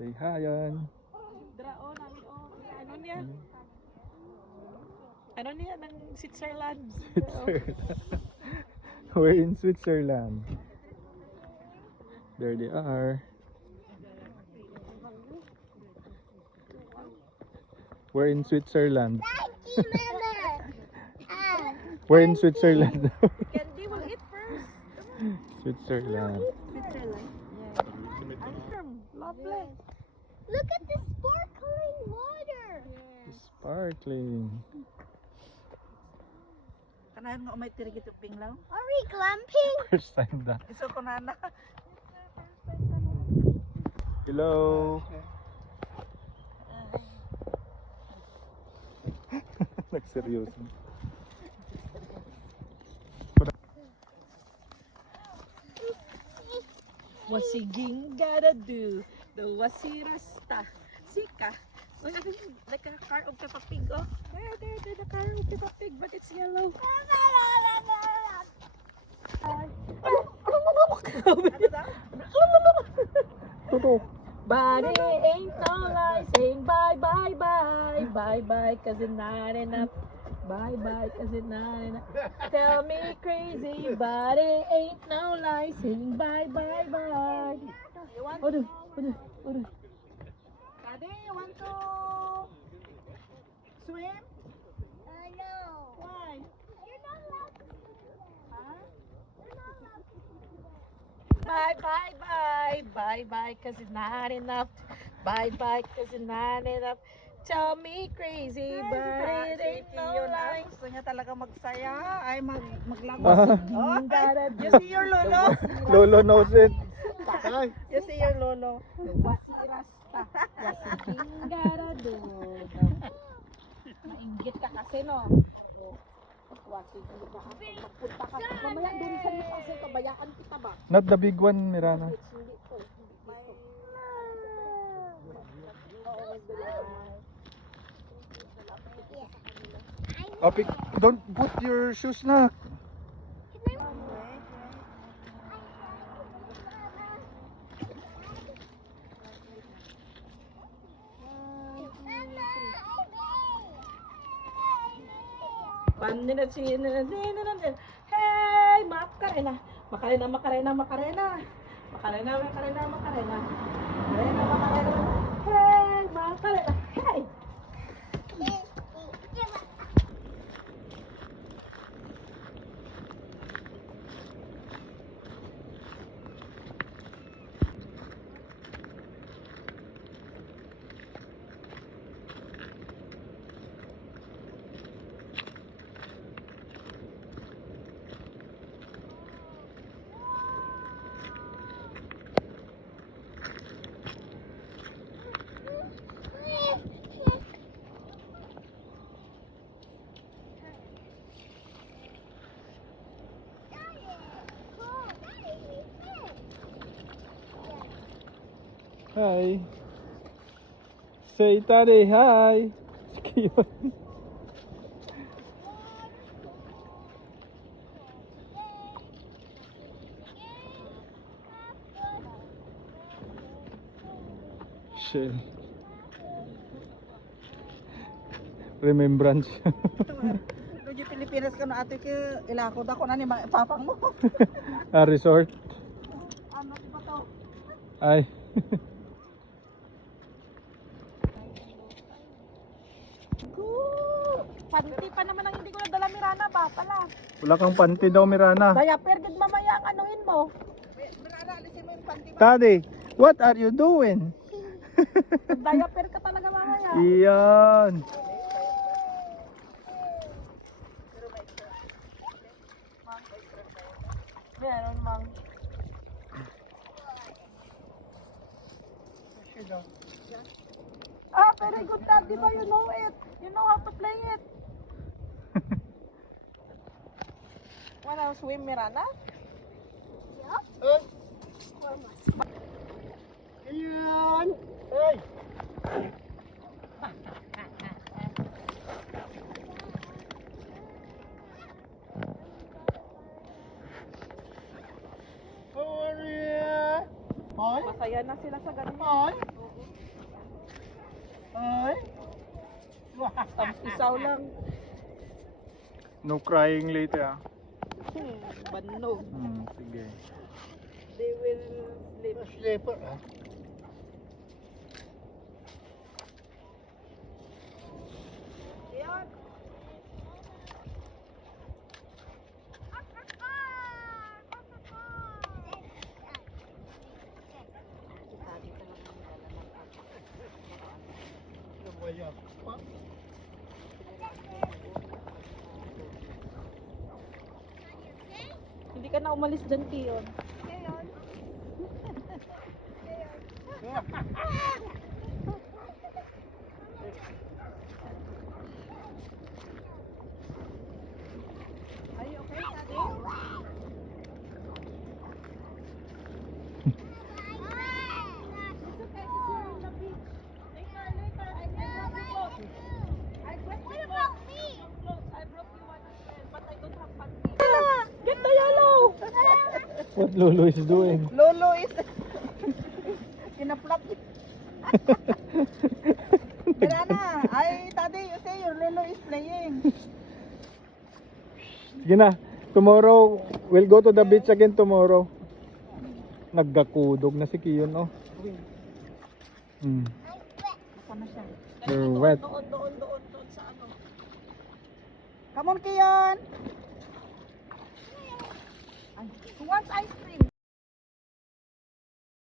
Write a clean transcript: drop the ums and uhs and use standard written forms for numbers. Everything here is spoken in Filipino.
Say hi, yan. Drao namin, ano niya? Ano niya ng Switzerland? Switzerland. We're in Switzerland. There they are. We're in Switzerland. We're in Switzerland. Candy will eat first. Switzerland. Switzerland. Yeah. Lovely. Look at the sparkling water. Sparkling. Kanahan nga umay tiri gito pinglaw. Are we glamping? First time na. Iso ko nana. Hello. Nagseryoso. Wasiging gotta do. The wasirasta. Sika. Uy, like a car of Peppa Pig, oh. There, the car of Peppa Pig, but it's yellow. But it ain't no lie saying bye, bye, bye. Bye, bye, cause it's not enough. Bye, bye, cause it's not enough. Tell me crazy, but it ain't no lie saying bye, bye, bye. Odo. Daddy, you want to swim? No. Why? You're not allowed to do that. Huh? You're not allowed to do that. Bye, bye, bye. Bye, bye, cause it's not enough. Bye, bye, cause it's not enough. Tell me crazy, but it ain't no lie. Gusto niya talaga magsaya, ay Ah. maglabas. Oh, you see your lolo? Lolo knows it. You see your lolo? Wasirasta. Wasiging gotta do. Mainggit ka kasi, no? Wasiging ka kasi. Magpunta ka. Mamaya doon sa mukha kasi pabayaan kita ba? Not the big one, Mirana. Hindi to. Don't put your shoes na. Hey, Macarena. Macarena, Macarena, Macarena. Macarena, Macarena, Macarena. Macarena, Macarena. Hey, Macarena. Hey. Hi. Say Daddy hi. Cute. Shell. Remembrance. Doon yung Pilipinas ka na ate ka, ilakod ako na ni papang mo. A resort. Ano ba to? Ay. Panty pa naman ang hindi ko nadala, Mirana ba pala? Wala kang panty daw, Mirana. Kaya pergid mamaya ang anuhin mo. Mirana, alisin mo yung panty ba? Daddy, what are you doing? Diaper ka talaga mamaya. Iyan. Meron mang. Ah, very good daddy ba? You know it. You know how to play it. Wanna swim, Mirana? Ayan! Hey! How are you? Hoy? Masaya na sila sa ganun. Hoy? Ay. Isaw lang. No crying later ah. Banog. Sige. They will sleep. Sleeper, ah. Yan. Hindi ka na umalis dyan, Kiyon. Are you okay, Daddy? Get the yellow! What Lulu is doing? Lolo is kinaplap. Banana, ay Daddy, you say your Lolo is playing. Sige na. Tomorrow, we'll go to the beach again tomorrow. Naggakudog na si Kiyon, oh. Baka na siya. You're wet. Doon sa ano. Come on, Kiyon. Ay, who wants ice cream?